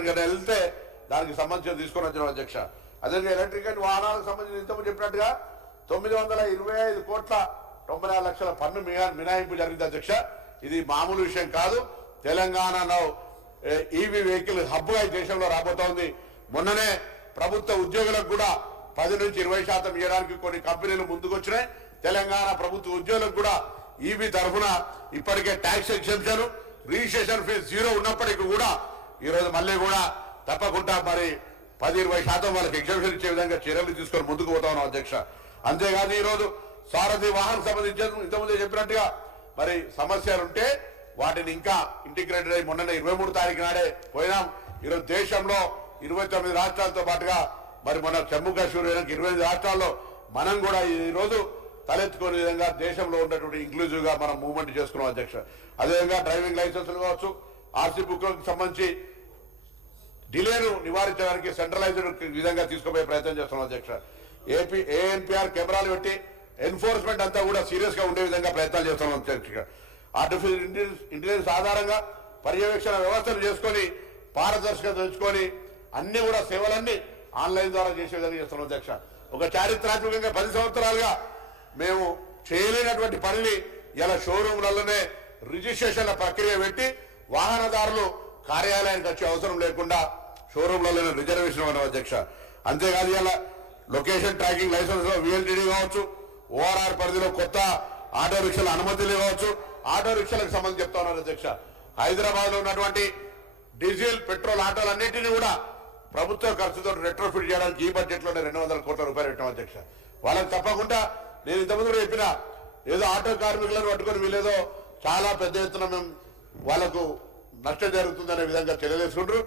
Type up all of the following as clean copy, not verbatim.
ఎక్కడికైనా వెళ్తే దానికి సంబంధించి తీసుకొని వచ్చిన అధ్యక్ష. అదేవిధంగా ఎలక్ట్రికల్ వాహనాలకు సంబంధించి ఇంతకు చెప్పినట్టుగా 925 కోట్ల 94 లక్షల పన్ను మినహాయింపు జరిగింది అధ్యక్ష. ఇది మామూలు విషయం కాదు. తెలంగాణలో ఈవీ వెహికల్ హబ్గా ఈ దేశంలో రాబోతోంది. మొన్ననే ప్రభుత్వ ఉద్యోగులకు కూడా 10 నుంచి 20% ఇవ్వడానికి కొన్ని కంపెనీలు ముందుకు వచ్చినాయి. తెలంగాణ ప్రభుత్వ ఉద్యోగులకు కూడా ఈవీ తరఫున ఇప్పటికే ట్యాక్స్ ఎగ్జెంప్షన్, రిజిస్ట్రేషన్ ఫీజు 0 ఉన్నప్పటికీ కూడా ఈరోజు మళ్ళీ కూడా తప్పకుండా మరి 10-20% వాళ్ళకి ఎగ్జెంప్షన్ ఇచ్చే విధంగా చర్యలు తీసుకొని ముందుకు పోతా ఉన్నాం అధ్యక్ష. అంతేకాదు ఈరోజు సారథి వాహనం సంబంధించి ఇంతకుముందే చెప్పినట్టుగా మరి సమస్యలు ఉంటే వాటిని ఇంకా ఇంటిగ్రేటెడ్ అయి మొన్న 23 తారీఖు నాడే పోయినాం. ఈరోజు దేశంలో 29 రాష్ట్రాలతో పాటుగా మరి మన జమ్మూ కాశ్మీర్ 28 రాష్ట్రాల్లో మనం కూడా ఈరోజు తలెత్తుకునే విధంగా దేశంలో ఉన్నటువంటి ఇంక్లూజివ్ గా మనం మూవ్మెంట్ చేసుకున్నాం అధ్యక్ష. అదేవిధంగా డ్రైవింగ్ లైసెన్సులు కావచ్చు, ఆర్సీ బుక్లకు సంబంధించి డిలేను నివారించడానికి సెంట్రలైజ్డ్ విధంగా తీసుకుపోయే ప్రయత్నం చేస్తున్నాం అధ్యక్ష. ఏఎన్పిఆర్ కెమెరాలు పెట్టి ఎన్ఫోర్స్మెంట్ అంతా కూడా సీరియస్ గా ఉండే విధంగా ప్రయత్నాలు చేస్తున్నాం అధ్యక్ష. ఆర్టిఫిషియల్ ఇంటెలిజెన్స్ ఆధారంగా పర్యవేక్షణ వ్యవస్థలు చేసుకొని పారదర్శకత తెచ్చుకొని అన్ని కూడా సేవలన్నీ ఆన్లైన్ ద్వారా చేసే విధంగా చేస్తున్నాం అధ్యక్ష. ఒక చారిత్రాత్మకంగా 10 సంవత్సరాలుగా మేము చేయలేనటువంటి పనిని ఇలా షోరూమ్లలోనే రిజిస్ట్రేషన్ల ప్రక్రియ పెట్టి వాహనదారులు కార్యాలయానికి వచ్చే అవసరం లేకుండా షోరూమ్లలోనే రిజర్వేషన్ ఉన్నాం అధ్యక్ష. అంతేకాదు ఇలా లొకేషన్ ట్రాకింగ్ లైసెన్స్ లో VLTD కావచ్చు, ORR పరిధిలో కొత్త ఆటో రిక్షల అనుమతులు కావచ్చు, ఆటో రిక్షలకు సంబంధించి చెప్తా ఉన్నారు అధ్యక్ష. హైదరాబాద్ లో ఉన్నటువంటి డీజిల్ పెట్రోల్ ఆటోలన్నింటినీ కూడా ప్రభుత్వ ఖర్చుతో రెట్రోఫిట్ చేయడానికి ఈ బడ్జెట్ లోనే 200 కోట్ల రూపాయలు పెట్టాం అధ్యక్ష. వాళ్ళకి తప్పకుండా నేను ఇంతకుముందు కూడా చెప్పిన ఏదో ఆటో కార్మికులను పట్టుకొని వీళ్ళేదో చాలా పెద్ద ఎత్తున మేము వాళ్లకు నష్టం జరుగుతుందనే విధంగా తెలియజేసుకుంటారు.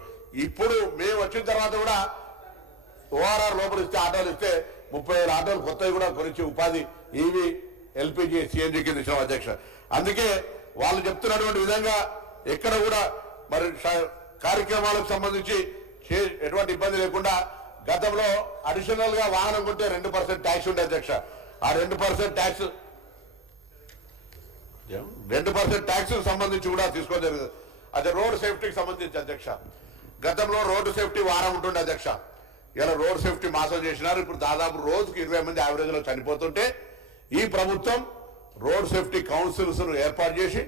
ఇప్పుడు మేము వచ్చిన తర్వాత కూడా ORR లోపల ఇస్తే ఆటోలు ఇస్తే 30,000 ఆటోలు కొత్తవి కూడా కొనిచ్చి ఉపాధి ఈవీ LPG CNG కింద ఇచ్చిన అధ్యక్ష. అందుకే వాళ్ళు చెప్తున్నటువంటి విధంగా ఎక్కడ కూడా మరి కార్యక్రమాలకు సంబంధించి ఎటువంటి ఇబ్బంది లేకుండా గతంలో అడిషనల్ గా వాహనం కొంటే 2% ట్యాక్స్ ఉండే అధ్యక్ష. ఆ 2% ట్యాక్స్ సంబంధించి కూడా తీసుకోవడం జరిగింది. అదే రోడ్ సేఫ్టీకి సంబంధించి అధ్యక్ష. గతంలో రోడ్డు సేఫ్టీ వారం ఉంటుండే అధ్యక్ష. ఇలా రోడ్ సేఫ్టీ మాసం చేసినారు. ఇప్పుడు దాదాపు రోజుకి 20 మంది యావరేజ్ లో చనిపోతుంటే ఈ ప్రభుత్వం రోడ్ సేఫ్టీ కౌన్సిల్స్ ఏర్పాటు చేసి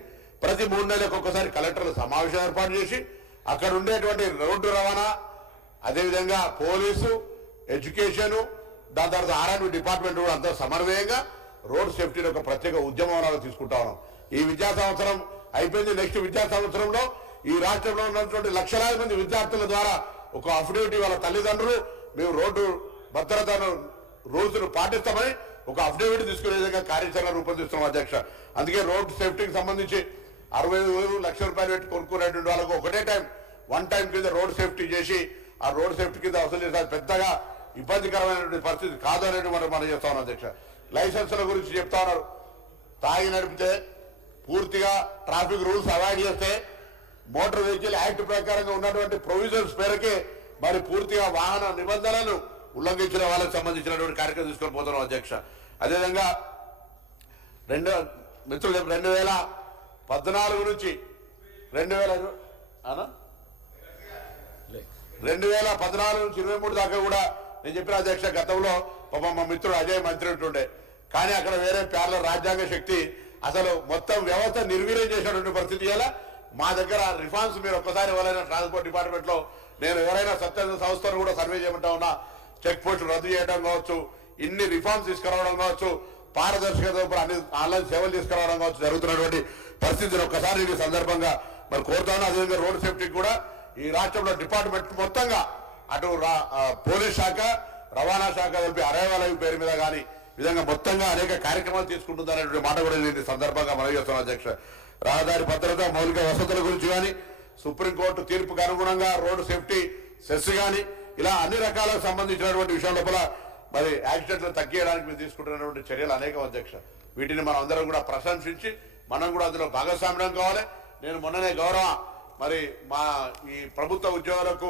ప్రతి 3 నెలలకు ఒక్కసారి కలెక్టర్ల సమావేశం ఏర్పాటు చేసి అక్కడ ఉండేటువంటి రోడ్డు రవాణా, అదేవిధంగా పోలీసు, ఎడ్యుకేషన్, దాని తర్వాత R&B డిపార్ట్మెంట్ కూడా అంతా సమన్వయంగా రోడ్ సేఫ్టీని ఒక ప్రత్యేక ఉద్యమంలో తీసుకుంటా ఉన్నాం. ఈ విద్యా సంవత్సరం అయిపోయింది. నెక్స్ట్ విద్యా సంవత్సరంలో ఈ రాష్ట్రంలో ఉన్నటువంటి లక్షలాది మంది విద్యార్థుల ద్వారా ఒక అఫిడవిట్ వాళ్ళ తల్లిదండ్రులు మేము రోడ్డు భద్రతను రూల్స్ పాటిస్తామని ఒక అఫిడవిట్ తీసుకునే విధంగా కార్యాచరణ రూపొందిస్తున్నాం అధ్యక్ష. అందుకే రోడ్ సేఫ్టీకి సంబంధించి 65 లక్షల రూపాయలు పెట్టి కొనుక్కునేటువంటి వాళ్ళకు ఒకటే వన్ టైం కింద రోడ్ సేఫ్టీ చేసి ఆ రోడ్ సేఫ్టీ కింద వసూలు చేసే పెద్దగా ఇబ్బందికరమైనటువంటి పరిస్థితి కాదు అనేది మనం చెప్తా ఉన్నాం అధ్యక్ష. లైసెన్సుల గురించి చెప్తా ఉన్నారు. తాగి నడిపితే పూర్తిగా ట్రాఫిక్ రూల్స్ అవాయిడ్ చేస్తే మోటార్ వెహికల్ యాక్ట్ ప్రకారంగా ఉన్నటువంటి ప్రొవిజన్స్ మేరకే మరి పూర్తిగా వాహన నిబంధనలను ఉల్లంఘించిన వాళ్ళకి సంబంధించినటువంటి కార్యక్రమం తీసుకొని పోతున్నాం అధ్యక్ష. అదేవిధంగా 2014 నుంచి 2014 నుంచి 23 దాకా కూడా నేను చెప్పిన అధ్యక్ష. గతంలో మా మిత్రుడు అజయ్ మంత్రి ఉంటుండే, కానీ అక్కడ వేరే ప్యారలల్ రాజ్యాంగ శక్తి అసలు మొత్తం వ్యవస్థ నిర్వీర్యం చేసినటువంటి పరిస్థితి. ఇలా మా దగ్గర రిఫార్మ్స్ మీరు ఒక్కసారి ఎవరైనా ట్రాన్స్పోర్ట్ డిపార్ట్మెంట్ లో నేను ఎవరైనా సత్య సంస్థను కూడా సర్వే చేయమంటా ఉన్నా, చెక్ పోస్టులు రద్దు చేయడం కావచ్చు, ఇన్ని రిఫార్మ్స్ తీసుకురావడం కావచ్చు, పారదర్శకత అన్ని ఆన్లైన్ సేవలు తీసుకురావడం కావచ్చు జరుగుతున్నటువంటి పరిస్థితిని ఒక్కసారి ఈ సందర్భంగా మరి కోరుతాను. అదేవిధంగా రోడ్ సేఫ్టీ కూడా ఈ రాష్ట్రంలో డిపార్ట్మెంట్ మొత్తంగా అటు పోలీస్ శాఖ, రవాణా శాఖ కలిపి అరైవాలయం పేరు మీద కానీ విధంగా మొత్తంగా అనేక కార్యక్రమాలు తీసుకుంటుందనేటువంటి మాట కూడా నేను సందర్భంగా మనవి చేస్తున్నాను అధ్యక్ష. రహదారి భద్రత, మౌలిక వసతుల గురించి కానీ, సుప్రీంకోర్టు తీర్పుకు అనుగుణంగా రోడ్డు సేఫ్టీ సెస్ కానీ ఇలా అన్ని రకాలకు సంబంధించినటువంటి విషయం లోపల మరి యాక్సిడెంట్లు తగ్గించడానికి మీరు తీసుకుంటున్నటువంటి చర్యలు అనేకం అధ్యక్ష. వీటిని మనం అందరం కూడా ప్రశంసించి మనం కూడా అందులో భాగస్వామ్యం కావాలి. నేను మొన్ననే గౌరవ మరి మా ఈ ప్రభుత్వ ఉద్యోగులకు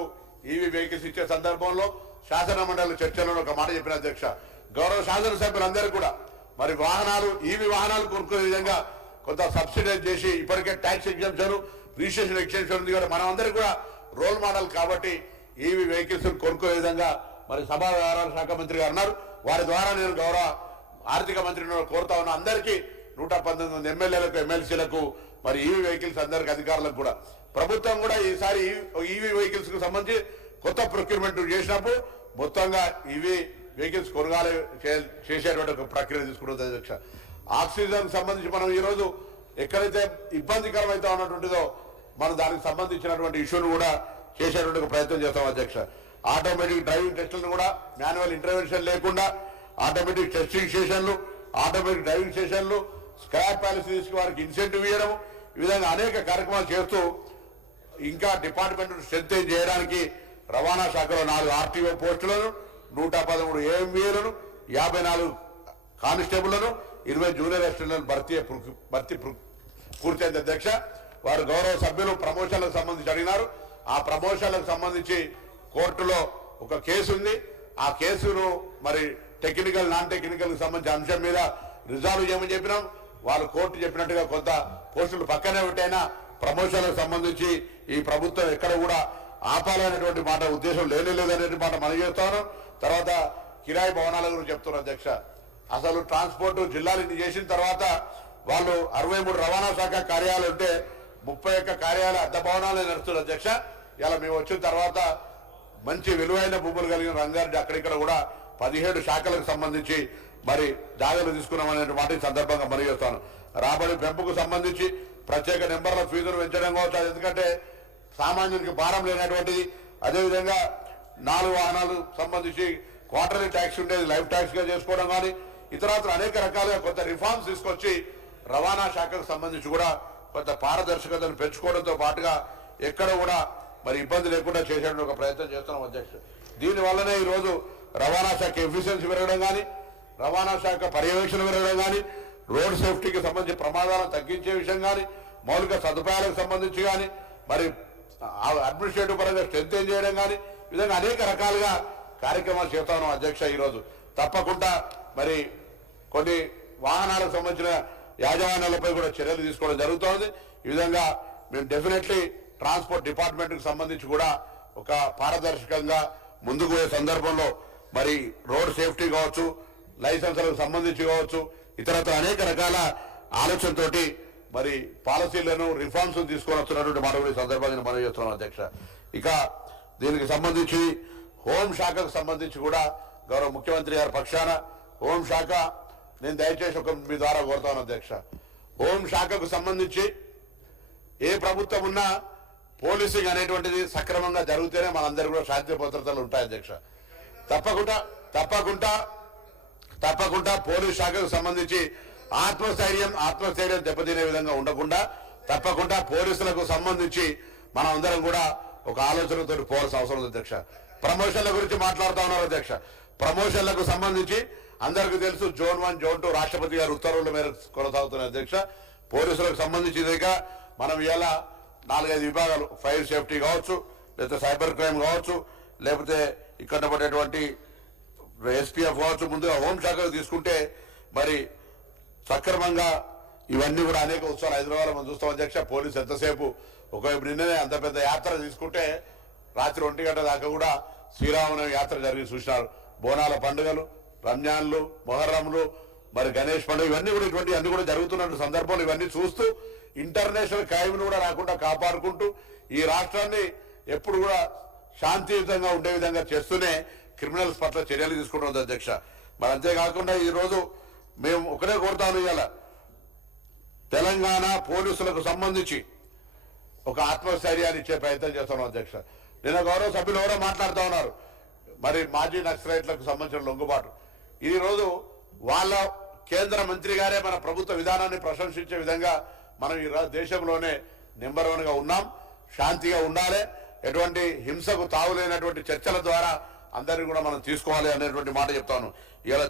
ఈవీ వెహికల్స్ ఇచ్చే సందర్భంలో శాసన మండలి చర్చలలో ఒక మాట చెప్పిన అధ్యక్ష. గౌరవ శాసనసభ్యులందరూ కూడా మరి వాహనాలు ఈవీ వాహనాలు కొనుక్కునే విధంగా కొంత సబ్సిడైజ్ చేసి ఇప్పటికే ట్యాక్స్ ఎగ్జామ్షన్, రిజిస్ట్రేషన్ ఎగ్జామ్షన్ ఉంది కూడా మనం అందరికీ కూడా రోల్ మోడల్ కాబట్టి ఈవీ వెహికల్స్ కొనుక్కునే విధంగా మరి సభా వ్యవహారాల శాఖ మంత్రి గారు అన్నారు. వారి ద్వారా నేను గౌరవ ఆర్థిక మంత్రిని కోరుతా ఉన్నా, అందరికీ 119 ఎమ్మెల్యేలకు ఎమ్మెల్సీలకు మరి ఈవీ వెహికల్స్ అందరికి అధికారులకు కూడా ప్రభుత్వం కూడా ఈసారి ఈవీ వెహికల్స్ కు సంబంధించి కొత్త ప్రొక్యూర్మెంట్ చేసినప్పుడు మొత్తంగా ఈవీ వెహికల్స్ కొనుగోలు చేసేటువంటి ఒక ప్రక్రియ తీసుకుంటుంది అధ్యక్ష. ఆక్సిజన్ సంబంధించి మనం ఈ రోజు ఎక్కడైతే ఇబ్బందికరమైతే ఉన్నటువంటిదో మనం దానికి సంబంధించినటువంటి ఇష్యూను కూడా చేసేటువంటి ప్రయత్నం చేస్తాం అధ్యక్ష. ఆటోమేటిక్ డ్రైవింగ్ టెస్టులను కూడా మాన్యువల్ ఇంటర్వెన్షన్ లేకుండా ఆటోమేటిక్ టెస్టింగ్ స్టేషన్లు, ఆటోమేటిక్ డ్రైవింగ్ స్టేషన్లు, స్క్రాప్ పాలసీ తీసుకు వారికి ఇన్సెంటివ్ ఇవ్వడం, ఈ విధంగా అనేక కార్యక్రమాలు చేస్తూ ఇంకా డిపార్ట్మెంట్ స్ట్రెంగ్ చేయడానికి రవాణా శాఖలో 4 ఆర్టీఓ పోస్టులను, 113 ఏఎంవీలను, 54 కానిస్టేబుళ్లను, 20 జూనియర్ అసిస్టెంట్లను భర్తీ పూర్తయింది అధ్యక్ష. వారు గౌరవ సభ్యులు ప్రమోషన్లకు సంబంధించి అడిగినారు. ఆ ప్రమోషన్లకు సంబంధించి కోర్టులో ఒక కేసు ఉంది. ఆ కేసును మరి టెక్నికల్ నాన్ టెక్నికల్ సంబంధించిన అంశం మీద రిజాల్వ్ చేయమని చెప్పినాం. వాళ్ళు కోర్టు చెప్పినట్టుగా కొంత పోస్టులు పక్కనే పెట్టైనా ప్రమోషన్లకు సంబంధించి ఈ ప్రభుత్వం ఎక్కడ కూడా ఆపాలనేటువంటి మాట ఉద్దేశం లేదనేటువంటి మాట మనం చేస్తాను. తర్వాత కిరాయి భవనాల గురించి చెప్తున్నారు అధ్యక్ష. అసలు ట్రాన్స్పోర్ట్ జిల్లాలు చేసిన తర్వాత వాళ్ళు 63 రవాణా శాఖ కార్యాలయాలు ఉంటే 31 కార్యాలయ అద్దె భవనాలే నడుస్తున్నారు అధ్యక్ష. ఇలా మేము వచ్చిన తర్వాత మంచి విలువైన భూములు కలిగిన రంగారెడ్డి అక్కడిక్కడ కూడా 17 శాఖలకు సంబంధించి మరి జాగ్రత్తలు తీసుకున్నామనే మాట ఈ సందర్భంగా మనం చేస్తాను. రాబడి పెంపుకు సంబంధించి ప్రత్యేక నెంబర్ల ఫీజులు పెంచడం కావచ్చు, ఎందుకంటే సామాన్యునికి భారం లేనటువంటిది. అదేవిధంగా 4 వాహనాలు సంబంధించి క్వార్టర్లీ ట్యాక్స్ ఉండేది లైఫ్ ట్యాక్స్ గా చేసుకోవడం కానీ ఇతరత్ర అనేక రకాలుగా కొంత రిఫార్మ్స్ తీసుకొచ్చి రవాణా శాఖకు సంబంధించి కూడా కొంత పారదర్శకతను పెంచుకోవడంతో పాటుగా ఎక్కడ కూడా మరి ఇబ్బంది లేకుండా చేసేటువంటి ఒక ప్రయత్నం చేస్తున్నాం అధ్యక్షుడు. దీనివల్లనే ఈరోజు రవాణా శాఖ ఎఫిషియన్సీ పెరగడం కానీ, రవాణా శాఖ పర్యవేక్షణ పెరగడం కానీ, రోడ్ సేఫ్టీకి సంబంధించి ప్రమాదాలను తగ్గించే విషయం కానీ, మౌలిక సదుపాయాలకు సంబంధించి కానీ, మరి అడ్మినిస్ట్రేటివ్ పరంగా స్ట్రెంగ్ చేయడం కానీ, ఈ విధంగా అనేక రకాలుగా కార్యక్రమాలు చేస్తాను అధ్యక్ష. ఈరోజు తప్పకుండా మరి కొన్ని వాహనాలకు సంబంధించిన యాజమాన్యాలపై కూడా చర్యలు తీసుకోవడం జరుగుతోంది. ఈ విధంగా మేము డెఫినెట్లీ ట్రాన్స్పోర్ట్ డిపార్ట్మెంట్ కు సంబంధించి కూడా ఒక పారదర్శకంగా ముందుకు పోయే సందర్భంలో మరి రోడ్ సేఫ్టీ కావచ్చు, లైసెన్సులకు సంబంధించి కావచ్చు, ఇతరత్ర అనేక రకాల ఆలోచనతోటి మరి పాలసీలను రిఫార్మ్స్ తీసుకొని వస్తున్నటువంటి మాట ఈ సందర్భంగా మనం చేస్తున్నాం అధ్యక్ష. ఇక దీనికి సంబంధించి హోంశాఖకు సంబంధించి కూడా గౌరవ ముఖ్యమంత్రి గారి పక్షాన హోంశాఖ నేను దయచేసి ఒక మీ ద్వారా కోరుతాను అధ్యక్ష. హోంశాఖకు సంబంధించి ఏ ప్రభుత్వం ఉన్నా పోలీసింగ్ అనేటువంటిది సక్రమంగా జరిగితేనే మనందరూ కూడా శాంతి భద్రతలు ఉంటాయి అధ్యక్ష. తప్పకుండా పోలీస్ శాఖకు సంబంధించి ఆత్మస్థైర్యం దెబ్బతినే విధంగా ఉండకుండా తప్పకుండా పోలీసులకు సంబంధించి మనం అందరం కూడా ఒక ఆలోచనతో పోవాల్సిన అవసరం ఉంది అధ్యక్ష. ప్రమోషన్ల గురించి మాట్లాడుతూ ఉన్నారు అధ్యక్ష. ప్రమోషన్లకు సంబంధించి అందరికీ తెలుసు జోన్ 1 జోన్ 2 రాష్ట్రపతి గారి ఉత్తర్వుల మేరకు కొనసాగుతున్న అధ్యక్ష. పోలీసులకు సంబంధించి మనం ఇలా 4-5 విభాగాలు, ఫైర్ సేఫ్టీ కావచ్చు, లేకపోతే సైబర్ క్రైమ్ కావచ్చు, లేకపోతే ఇక్కడ పడేటువంటి ఎస్పీఎఫ్ కావచ్చు, ముందుగా హోంశాఖకు తీసుకుంటే మరి సక్రమంగా ఇవన్నీ కూడా అనేక ఉత్సవాలు హైదరాబాద్ మనం చూస్తాం అధ్యక్ష. పోలీసు ఎంతసేపు ఒకవైపు నిన్ననే అంత పెద్ద యాత్ర తీసుకుంటే రాత్రి 1 గంట దాకా కూడా శ్రీరామనవమి యాత్ర జరిగి చూసినారు. బోనాల పండుగలు, రంజాన్లు, మొహర్రంలు, మరి గణేష్ పండుగ ఇవన్నీ కూడా ఇటువంటి అన్ని కూడా జరుగుతున్న సందర్భంలో ఇవన్నీ చూస్తూ ఇంటర్నేషనల్ క్రైమ్ కూడా రాకుండా కాపాడుకుంటూ ఈ రాష్ట్రాన్ని ఎప్పుడు కూడా శాంతియుతంగా ఉండే విధంగా చేస్తూనే క్రిమినల్స్ పట్ల చర్యలు తీసుకుంటుంది అధ్యక్ష. మరి అంతేకాకుండా ఈ రోజు మేము ఒకటే కోరుతాను, ఇవాళ తెలంగాణ పోలీసులకు సంబంధించి ఒక ఆత్మస్థైర్యాన్ని ఇచ్చే ప్రయత్నం చేస్తున్నాం అధ్యక్ష. నిన్న గౌరవ సభ్యులు ఎవరో మాట్లాడుతూ ఉన్నారు మరి మాజీ నక్సలైట్లకు సంబంధించిన లొంగుబాటు. ఈ రోజు వాళ్ళ కేంద్ర మంత్రి గారే మన ప్రభుత్వ విధానాన్ని ప్రశంసించే విధంగా మనం ఈ దేశంలోనే నెంబర్ 1 గా ఉన్నాం. శాంతిగా ఉండాలి, ఎటువంటి హింసకు తావులేనటువంటి చర్చల ద్వారా అందరినీ కూడా మనం తీసుకోవాలి అనేటువంటి మాట చెప్తాను. ఇలా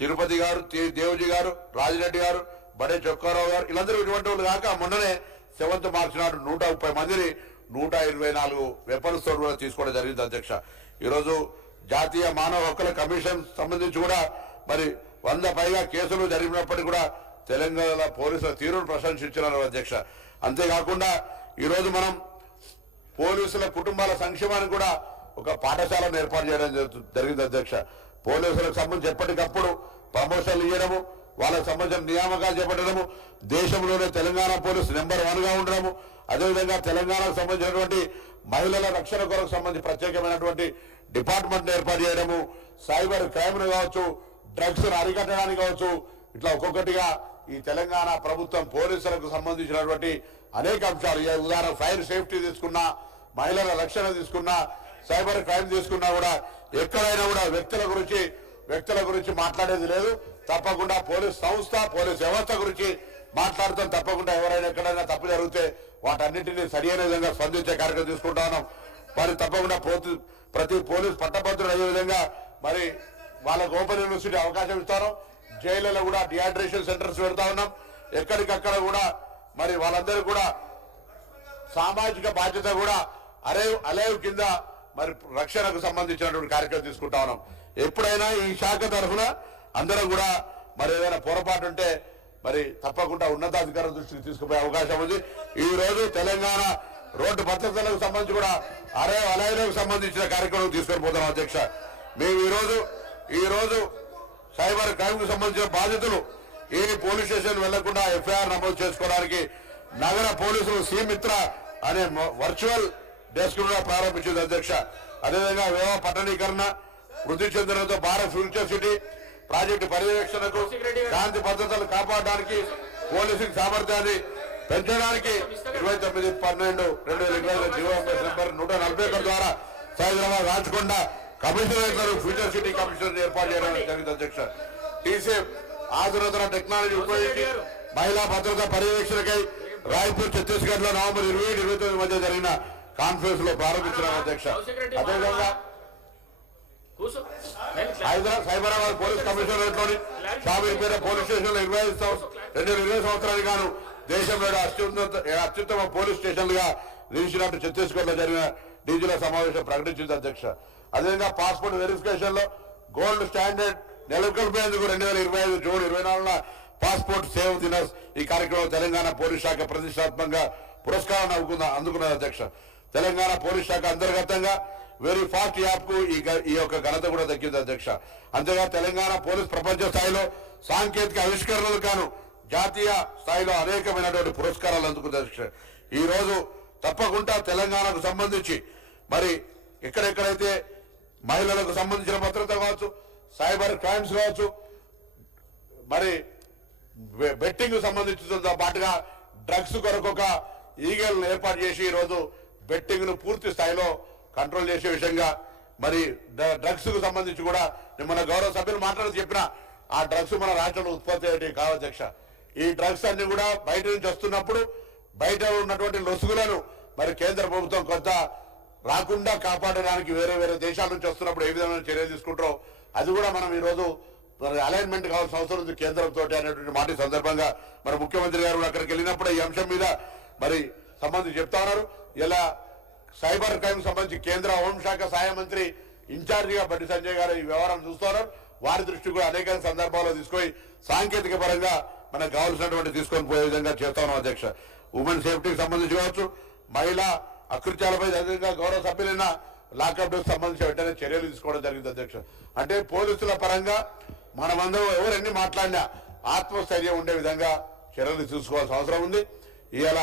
తిరుపతి గారు, దేవజీ గారు, రాజిరెడ్డి గారు, బడే చొక్కారావు గారు వీళ్ళందరూ ఇటువంటి వాళ్ళు కాక మొన్ననే 7th మార్చి నాడు 130 మందిని 124 వెపన్స్ తో కూడా తీసుకోవడం జరిగింది అధ్యక్ష. ఈరోజు జాతీయ మానవ హక్కుల కమిషన్ సంబంధించి కూడా మరి 100 పైగా కేసులు జరిగినప్పటికీ కూడా తెలంగాణ పోలీసుల తీరును ప్రశంసించినారు అధ్యక్ష. అంతేకాకుండా ఈరోజు మనం పోలీసుల కుటుంబాల సంక్షేమానికి కూడా ఒక పాఠశాలను ఏర్పాటు చేయడం జరిగింది అధ్యక్ష. పోలీసులకు సంబంధించి ఎప్పటికప్పుడు ప్రమోషన్లు ఇవ్వడము, వాళ్ళకు సంబంధించిన నియామకాలు చేపట్టడము, దేశంలోనే తెలంగాణ పోలీసు నెంబర్ 1గా ఉండడము, అదేవిధంగా తెలంగాణకు సంబంధించినటువంటి మహిళల రక్షణ కొరకు సంబంధించి ప్రత్యేకమైనటువంటి డిపార్ట్మెంట్ ఏర్పాటు చేయడము, సైబర్ క్రైమ్ను కావచ్చు, డ్రగ్స్ అరికట్టడానికి కావచ్చు, ఇట్లా ఒక్కొక్కటిగా ఈ తెలంగాణ ప్రభుత్వం పోలీసులకు సంబంధించినటువంటి అనేక అంశాలు, ఉదాహరణ ఫైర్ సేఫ్టీ తీసుకున్నా, మహిళల రక్షణ తీసుకున్నా, సైబర్ క్రైమ్ తీసుకున్నా కూడా ఎక్కడైనా కూడా వ్యక్తుల గురించి మాట్లాడేది లేదు. తప్పకుండా పోలీస్ సంస్థ, పోలీస్ వ్యవస్థ గురించి మాట్లాడతాం. తప్పకుండా ఎవరైనా ఎక్కడైనా తప్పు జరిగితే వాటన్నింటినీ సరియైన విధంగా స్పందించే కార్యక్రమం తీసుకుంటా ఉన్నాం. మరి తప్పకుండా ప్రతి పోలీస్ పట్టభద్రులు అయ్యే విధంగా మరి వాళ్ళకు ఓపెన్ యూనివర్సిటీ అవకాశం ఇస్తాను. జైళ్లలో కూడా డిహైడ్రేషన్ సెంటర్స్ పెడతా ఉన్నాం. ఎక్కడికక్కడ కూడా మరి వాళ్ళందరూ కూడా సామాజిక బాధ్యత కూడా అలైవ్ కింద మరి రక్షణకు సంబంధించినటువంటి కార్యక్రమం తీసుకుంటా ఉన్నాం. ఎప్పుడైనా ఈ శాఖ తరఫున అందరం కూడా మరి ఏదైనా పొరపాటు ఉంటే మరి తప్పకుండా ఉన్నతాధికారుల దృష్టికి తీసుకుపోయే అవకాశం ఉంది. ఈ రోజు తెలంగాణ రోడ్డు భద్రతలకు సంబంధించి కూడా అలైవ్లకు సంబంధించిన కార్యక్రమం తీసుకొని పోతాం అధ్యక్ష. మేము ఈ రోజు సైబర్ క్రైమ్ కు సంబంధించిన బాధితులు ఏ పోలీస్ స్టేషన్ వెళ్లకుండా ఎఫ్ఐఆర్ నమోదు చేసుకోవడానికి నగర పోలీసులు సి-మిత్ర అనే వర్చువల్ డెస్క్ కూడా ప్రారంభించింది అధ్యక్ష. అదేవిధంగా వివాహ పట్టణీకరణ, వృద్ధి చెందడంతో భారత్ ఫ్యూచర్ సిటీ ప్రాజెక్టు పర్యవేక్షణకు, శాంతి భద్రతలు కాపాడడానికి, పోలీసింగ్ సామర్థ్యాన్ని పెంచడానికి 29/12/2020 జీవో నెంబర్ 141 ద్వారా హైదరాబాద్ రాచకొండ కమిషనరేట్లను ఫ్యూచర్ సిటీ కమిషనర్ ఏర్పాటు చేయడం జరిగింది అధ్యక్ష. టీసీఎఫ్ ఆధునిక టెక్నాలజీ ఉపయోగించి మహిళా భద్రతా పర్యవేక్షణకై రాయ్పూర్ ఛత్తీస్గఢ్ లో నవంబర్ 27-29 మధ్య జరిగిన కాన్ఫరెన్స్ లో ప్రారంభించిన అధ్యక్ష. అదేవిధంగా సైబరాబాద్ పోలీస్ కమిషనరేట్ లోని షామీర్పేట పోలీస్ స్టేషన్ లో 2020 సంవత్సరానికి గాను దేశంలో అత్యుత్తమ పోలీస్ స్టేషన్లుగా నిలిచినట్టు ఛత్తీస్గఢ్ లో జరిగిన డీజీల సమావేశం ప్రకటించింది అధ్యక్ష. అదేవిధంగా పాస్పోర్ట్ వెరిఫికేషన్ లో గోల్డ్ స్టాండర్డ్ నెలకొల్పేందుకు 2025 జూన్ 24న పాస్పోర్ట్ సేవ్ దినస్ ఈ కార్యక్రమం తెలంగాణ పోలీస్ శాఖ ప్రతిష్టాత్మకంగా పురస్కారాన్ని అందుకున్నది అధ్యక్ష. తెలంగాణ పోలీస్ శాఖ అంతర్గతంగా వెరీ ఫాస్ట్ యాప్ కు ఈ యొక్క ఘనత కూడా దక్కింది అధ్యక్ష. అంతేగా తెలంగాణ పోలీస్ ప్రపంచ స్థాయిలో సాంకేతిక ఆవిష్కరణలు కాను జాతీయ స్థాయిలో అనేకమైనటువంటి పురస్కారాలు అందుకుంది అధ్యక్ష. ఈ రోజు తప్పకుండా తెలంగాణకు సంబంధించి మరి ఎక్కడెక్కడైతే మహిళలకు సంబంధించిన భద్రత కావచ్చు, సైబర్ క్రైమ్స్ కావచ్చు, మరి బెట్టింగ్ సంబంధించిన పాటుగా డ్రగ్స్ కొరకు ఒక ఈగల్ ఏర్పాటు చేసి ఈరోజు బెట్టింగ్ ను పూర్తి స్థాయిలో కంట్రోల్ చేసే విషయంగా మరి డ్రగ్స్ కు సంబంధించి కూడా మన గౌరవ సభ్యులు మాట్లాడుతూ చెప్పిన ఆ డ్రగ్స్ మన రాష్ట్రంలో ఉత్పత్తి అయ్యేవి కావు అధ్యక్ష. ఈ డ్రగ్స్ అన్ని కూడా బయట నుంచి వస్తున్నప్పుడు బయట ఉన్నటువంటి లొసుగులను మరి కేంద్ర ప్రభుత్వం కొంత రాకుండా కాపాడడానికి వేరే దేశాల నుంచి వస్తున్నప్పుడు ఏ విధమైన చర్యలు తీసుకుంటారో అది కూడా మనం ఈ రోజు మరి అలైన్మెంట్ కావాల్సిన అవసరం ఉంది కేంద్రంతో అనేటువంటి మాట సందర్భంగా మరి ముఖ్యమంత్రి గారు అక్కడికి వెళ్ళినప్పుడు ఈ అంశం మీద మరి సంబంధించి చెప్తా ఉన్నారు. ఇలా సైబర్ క్రైమ్ సంబంధించి కేంద్ర హోంశాఖ సహాయ మంత్రి ఇన్ఛార్జిగా బండి సంజయ్ గారు ఈ వ్యవహారాన్ని చూస్తున్నారు. వారి దృష్టి కూడా అనేక సందర్భాల్లో తీసుకొని సాంకేతిక పరంగా మనకు కావాల్సినటువంటి తీసుకొని పోయే విధంగా చేస్తా ఉన్నాం అధ్యక్ష. ఉమెన్ సేఫ్టీకి సంబంధించి కావచ్చు, మహిళా అకృత్యాలపై అదేవిధంగా గౌరవ సభ్యులైన లాకప్ సంబంధించి వెంటనే చర్యలు తీసుకోవడం జరిగింది అధ్యక్ష. అంటే పోలీసుల పరంగా మనమందరం ఎవరెన్ని మాట్లాడినా ఆత్మస్థైర్యం ఉండే విధంగా చర్యలు తీసుకోవాల్సిన అవసరం ఉంది. ఇవాళ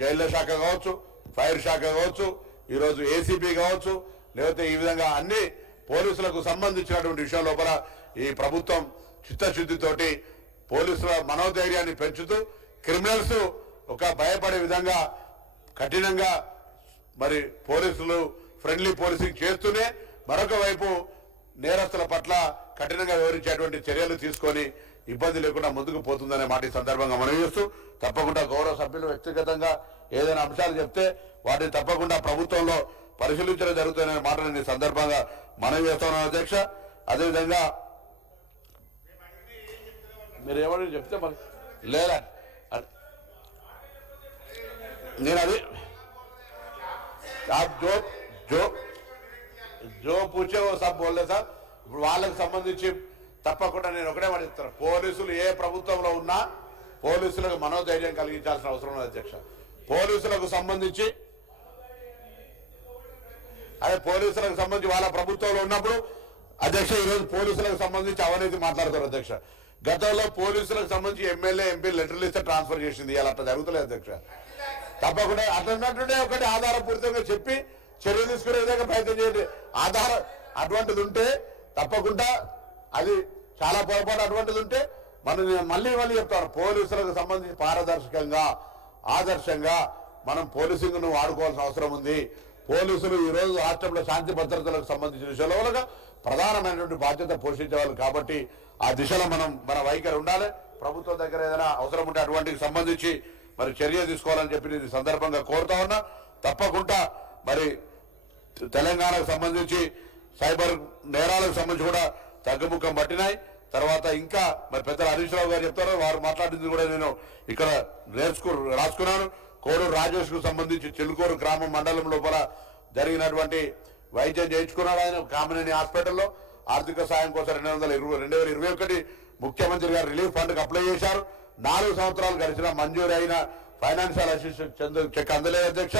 జైళ్ల శాఖ కావచ్చు, ఫైర్ శాఖ కావచ్చు, ఈరోజు ఏసీబీ కావచ్చు, లేకపోతే ఈ విధంగా అన్ని పోలీసులకు సంబంధించినటువంటి విషయం లోపల ఈ ప్రభుత్వం చిత్తశుద్ధితోటి పోలీసుల మనోధైర్యాన్ని పెంచుతూ క్రిమినల్స్ ఒక భయపడే విధంగా కఠినంగా మరి పోలీసులు ఫ్రెండ్లీ పోలీసింగ్ చేస్తూనే మరొక వైపు నేరస్తుల పట్ల కఠినంగా వివరించేటువంటి చర్యలు తీసుకొని ఇబ్బంది లేకుండా ముందుకు పోతుందనే మాట ఈ సందర్భంగా మనవి చేస్తూ తప్పకుండా గౌరవ సభ్యులు వ్యక్తిగతంగా ఏదైనా అంశాలు చెప్తే వాటిని తప్పకుండా ప్రభుత్వంలో పరిశీలించడం జరుగుతుందనే మాట నేను ఈ సందర్భంగా మనవి చేస్తున్నాను అధ్యక్ష. అదేవిధంగా మీరు ఏమని చెప్తే మరి లేదా నేను అది आप जो पूछे वो सब बोल रहे సార్. ఇప్పుడు వాళ్ళకి సంబంధించి తప్పకుండా నేను ఒకటే మాట చెప్తాను, పోలీసులు ఏ ప్రభుత్వంలో ఉన్నా పోలీసులకు మనోధైర్యం కలిగించాల్సిన అవసరం ఉంది అధ్యక్ష. పోలీసులకు సంబంధించి అదే పోలీసులకు సంబంధించి వాళ్ళ ప్రభుత్వంలో ఉన్నప్పుడు అధ్యక్ష ఈరోజు పోలీసులకు సంబంధించి అవినీతి మాట్లాడతారు అధ్యక్ష. గతంలో పోలీసులకు సంబంధించి ఎమ్మెల్యే ఎంపీ లెటర్లు ఇస్తే ట్రాన్స్ఫర్ చేసింది, ఇలా అట్లా జరుగుతలేదు అధ్యక్ష. తప్పకుండా అట్లన్నట్టుండే ఒకటి ఆధారపూరితంగా చెప్పి చర్య తీసుకునే విధంగా ప్రయత్నం చేయండి. ఆధారం అటువంటిది ఉంటే తప్పకుండా అది చాలా పొరపాటు అటువంటిది ఉంటే మనం మళ్ళీ చెప్తాను, పోలీసులకు సంబంధించి పారదర్శకంగా ఆదర్శంగా మనం పోలీసింగ్ను వాడుకోవాల్సిన అవసరం ఉంది. పోలీసులు ఈ రోజు రాష్ట్రంలో శాంతి భద్రతలకు సంబంధించిన విషయంలో ప్రధానమైనటువంటి బాధ్యత పోషించేవాళ్ళు కాబట్టి ఆ దిశలో మన వైఖరి ఉండాలి. ప్రభుత్వం దగ్గర ఏదైనా అవసరం ఉంటే అటువంటికి సంబంధించి మరి చర్య తీసుకోవాలని చెప్పి ఈ సందర్భంగా కోరుతా ఉన్నా. తప్పకుండా మరి తెలంగాణకు సంబంధించి సైబర్ నేరాలకు సంబంధించి కూడా తగ్గుముఖం పట్టినాయి. తర్వాత ఇంకా మరి పెద్దలు హరీష్ రావు గారు చెప్తారు, వారు మాట్లాడింది కూడా నేను ఇక్కడ రాసుకున్నాను. కోడూరు రాజేష్ కు సంబంధించి చిలుకూరు గ్రామం మండలం లోపల జరిగినటువంటి వైద్యం చేయించుకున్నాడు ఆయన కామినేని హాస్పిటల్లో. ఆర్థిక సాయం కోసం 2021 ముఖ్యమంత్రి గారు రిలీఫ్ ఫండ్ కు అప్లై చేశారు. 4 సంవత్సరాలు గడిచిన మంజూరు అయిన ఫైనాన్షియల్ అసిస్టెంట్ చెక్ అందలేదు అధ్యక్ష.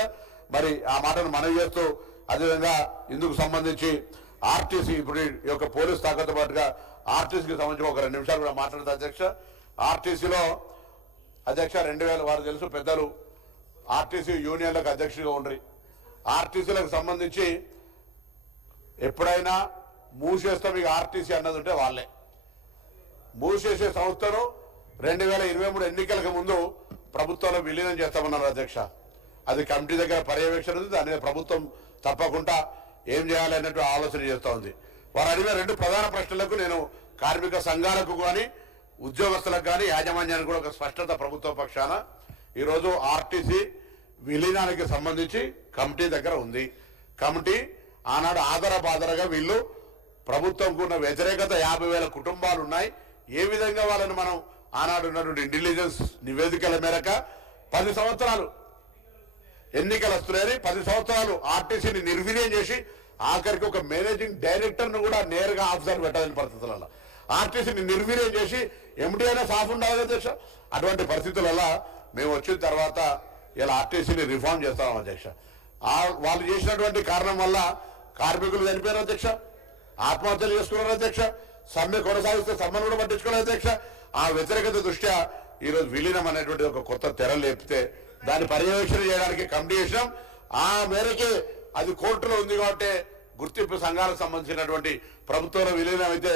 మరి ఆ మాటను మనవి చేస్తూ అదేవిధంగా ఇందుకు సంబంధించి ఆర్టీసీ ఇప్పుడు ఈ యొక్క పోలీస్ తాకతో పాటుగా ఆర్టీసీకి సంబంధించి ఒక 2 నిమిషాలు కూడా మాట్లాడతా అధ్యక్ష. ఆర్టీసీలో అధ్యక్ష 2000 వారు తెలుసు పెద్దలు ఆర్టీసీ యూనియన్లకు అధ్యక్షుడిగా ఉండ్రి. ఆర్టీసీలకు సంబంధించి ఎప్పుడైనా మూసేస్తాం ఇక ఆర్టీసీ అన్నది ఉంటే వాళ్ళే మూసేసే సంస్థను 2023 ఎన్నికలకు ముందు ప్రభుత్వంలో విలీనం చేస్తామన్నారు అధ్యక్ష. అది కమిటీ దగ్గర పర్యవేక్షణ ఉంది, దాని మీద ప్రభుత్వం తప్పకుండా ఏం చేయాలి అన్నట్టు ఆలోచన చేస్తూ ఉంది. వారు అడిగిన 2 ప్రధాన ప్రశ్నలకు నేను కార్మిక సంఘాలకు కానీ ఉద్యోగస్తులకు కానీ యాజమాన్యానికి కూడా ఒక స్పష్టత ప్రభుత్వ పక్షాన ఈరోజు ఆర్టీసీ విలీనానికి సంబంధించి కమిటీ దగ్గర ఉంది. కమిటీ ఆనాడు ఆధారబాధరగా వీళ్ళు ప్రభుత్వంకు ఉన్న వ్యతిరేకత 50,000 కుటుంబాలు ఉన్నాయి. ఏ విధంగా వాళ్ళని మనం ఆనాడు ఉన్నటువంటి ఇంటెలిజెన్స్ నివేదికల మేరకు 10 సంవత్సరాలు ఎన్నికలు వస్తున్నాయని 10 సంవత్సరాలు ఆర్టీసీని నిర్వీర్యం చేసి ఆఖరికి ఒక మేనేజింగ్ డైరెక్టర్ ను కూడా నేరుగా ఆఫీసర్ పెట్టాలని పరిస్థితులలో ఆర్టీసీని నిర్వీర్యం చేసి ఎండీ అయినా సాఫ్ ఉండాలి అధ్యక్ష. అటువంటి పరిస్థితులలో మేము వచ్చిన తర్వాత ఇలా ఆర్టీసీని రిఫార్మ్ చేస్తాం అధ్యక్ష. వాళ్ళు చేసినటువంటి కారణం వల్ల కార్మికులు చనిపోయారు అధ్యక్ష, ఆత్మహత్యలు చేసుకున్నారు అధ్యక్ష, సమ్మె కొనసాగిస్తే సమ్మెను కూడా పట్టించుకున్నారు అధ్యక్ష. ఆ వ్యతిరేకత దృష్ట్యా ఈరోజు విలీనం అనేటువంటి ఒక కొత్త తెర లేపితే దాన్ని పర్యవేక్షణ చేయడానికి కమిటీ చేసినాం. ఆ మేరకే అది కోర్టులో ఉంది కాబట్టి గుర్తింపు సంఘాలకు సంబంధించినటువంటి ప్రభుత్వంలో విలీనం అయితే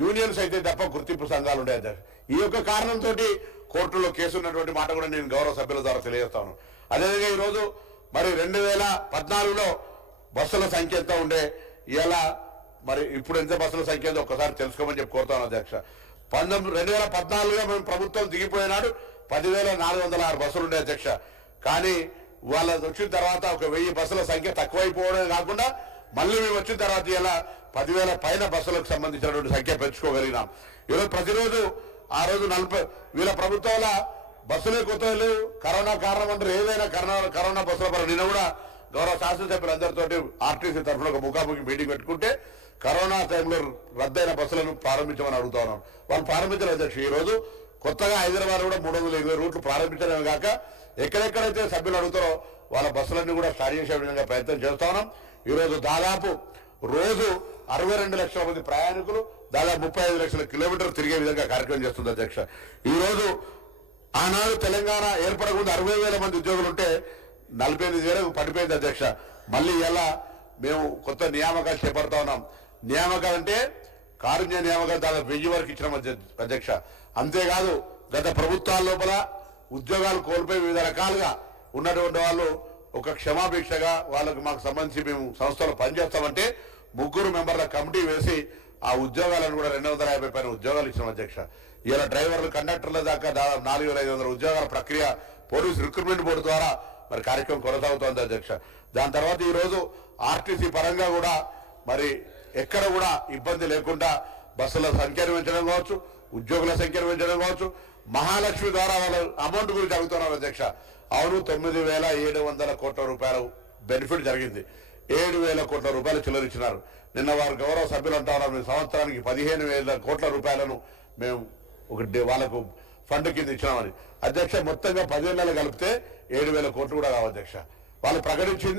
యూనియన్స్ అయితే తప్ప గుర్తింపు సంఘాలు ఉండే అధ్యక్ష. ఈ యొక్క కారణంతో కోర్టులో కేసు ఉన్నటువంటి మాట కూడా నేను గౌరవ సభ్యుల ద్వారా తెలియజేస్తాను. అదేవిధంగా ఈరోజు మరి 2014లో బస్సుల సంఖ్య ఎంత ఉండే, ఇలా మరి ఇప్పుడు ఎంత బస్సుల సంఖ్య ఉందో ఒక్కసారి తెలుసుకోమని చెప్పి కోరుతాను అధ్యక్ష. 2014లో మేము ప్రభుత్వం దిగిపోయినాడు 10,406 బస్సులు ఉండే అధ్యక్ష. కానీ వాళ్ళ వచ్చిన తర్వాత ఒక 1000 బస్సుల సంఖ్య తక్కువైపోవడమే కాకుండా మళ్ళీ మేము వచ్చిన తర్వాత ఇలా 10,000 పైన బస్సులకు సంబంధించినటువంటి సంఖ్య పెంచుకోగలిగినాం. ఈరోజు ప్రతిరోజు ఆ రోజు 40 వీళ్ళ ప్రభుత్వాల బస్సులే కొత్త లేవు, కరోనా కారణం అంటారు. ఏదైనా కరోనా బస్సుల పరంగా నిన్న కూడా గౌరవ శాసనసభ్యులందరితో ఆర్టీసీ తరఫున ఒక ముఖాముఖి మీటింగ్ పెట్టుకుంటే కరోనా టైంలో రద్దయిన బస్సులను ప్రారంభించమని అడుగుతా ఉన్నాం. వాళ్ళు ప్రారంభించారు అధ్యక్ష. ఈ రోజు కొత్తగా హైదరాబాద్ కూడా 320 రూట్లు ప్రారంభించడమే కాక ఎక్కడెక్కడైతే సభ్యులు అడుగుతారో వాళ్ళ బస్సులన్నీ కూడా స్టార్ట్ చేసే విధంగా ప్రయత్నం చేస్తా ఉన్నాం. ఈరోజు దాదాపు రోజు 62 లక్షల మంది ప్రయాణికులు దాదాపు 35 లక్షల కిలోమీటర్లు తిరిగే విధంగా కార్యక్రమం చేస్తుంది అధ్యక్ష. ఈ రోజు ఆనాడు తెలంగాణ ఏర్పడకుండా 60,000 మంది ఉద్యోగులు ఉంటే 45,000 పడిపోయింది అధ్యక్ష. మళ్ళీ ఇలా మేము కొత్త నియామకాలు చేపడతా ఉన్నాం. నియామకాలు అంటే కారుణ్య నియామకాలు దాదాపు 1000 వరకు ఇచ్చినాం అధ్యక్ష. అంతేకాదు గత ప్రభుత్వాల లోపల ఉద్యోగాలు కోల్పోయి వివిధ రకాలుగా ఉన్నటువంటి వాళ్ళు ఒక క్షమాభిక్షగా వాళ్ళకు మాకు సంబంధించి మేము సంస్థలో పనిచేస్తామంటే 3 మెంబర్ల కమిటీ వేసి ఆ ఉద్యోగాలను కూడా 250 పైన ఉద్యోగాలు ఇచ్చినాం అధ్యక్ష. ఇలా డ్రైవర్లు కండక్టర్ల దాకా దాదాపు 4,500 ఉద్యోగాల ప్రక్రియ పోలీస్ రిక్రూట్మెంట్ బోర్డు ద్వారా మరి కార్యక్రమం కొనసాగుతోంది అధ్యక్ష. దాని తర్వాత ఈ రోజు ఆర్టీసీ పరంగా కూడా మరి ఎక్కడ కూడా ఇబ్బంది లేకుండా బస్సుల సంఖ్యను పెంచడం కావచ్చు, ఉద్యోగుల సంఖ్యను పెంచడం కావచ్చు. మహాలక్ష్మి ద్వారా వాళ్ళ అమౌంట్ గురించి అడుగుతున్నారు అధ్యక్ష. అవును, 9,700 కోట్ల రూపాయలు బెనిఫిట్ జరిగింది. 7,000 కోట్ల రూపాయలు చిల్లరిచ్చినారు. నిన్న వారు గౌరవ సభ్యులు అంటా ఉన్నారు, మేము సంవత్సరానికి 15,000 కోట్ల రూపాయలను మేము వాళ్ళకు ఫండ్ కింద ఇచ్చినామని. అధ్యక్ష మొత్తంగా 10 నెలలు కలిపితే 7,000 కోట్లు కూడా కావు అధ్యక్ష. వాళ్ళు ప్రకటించింది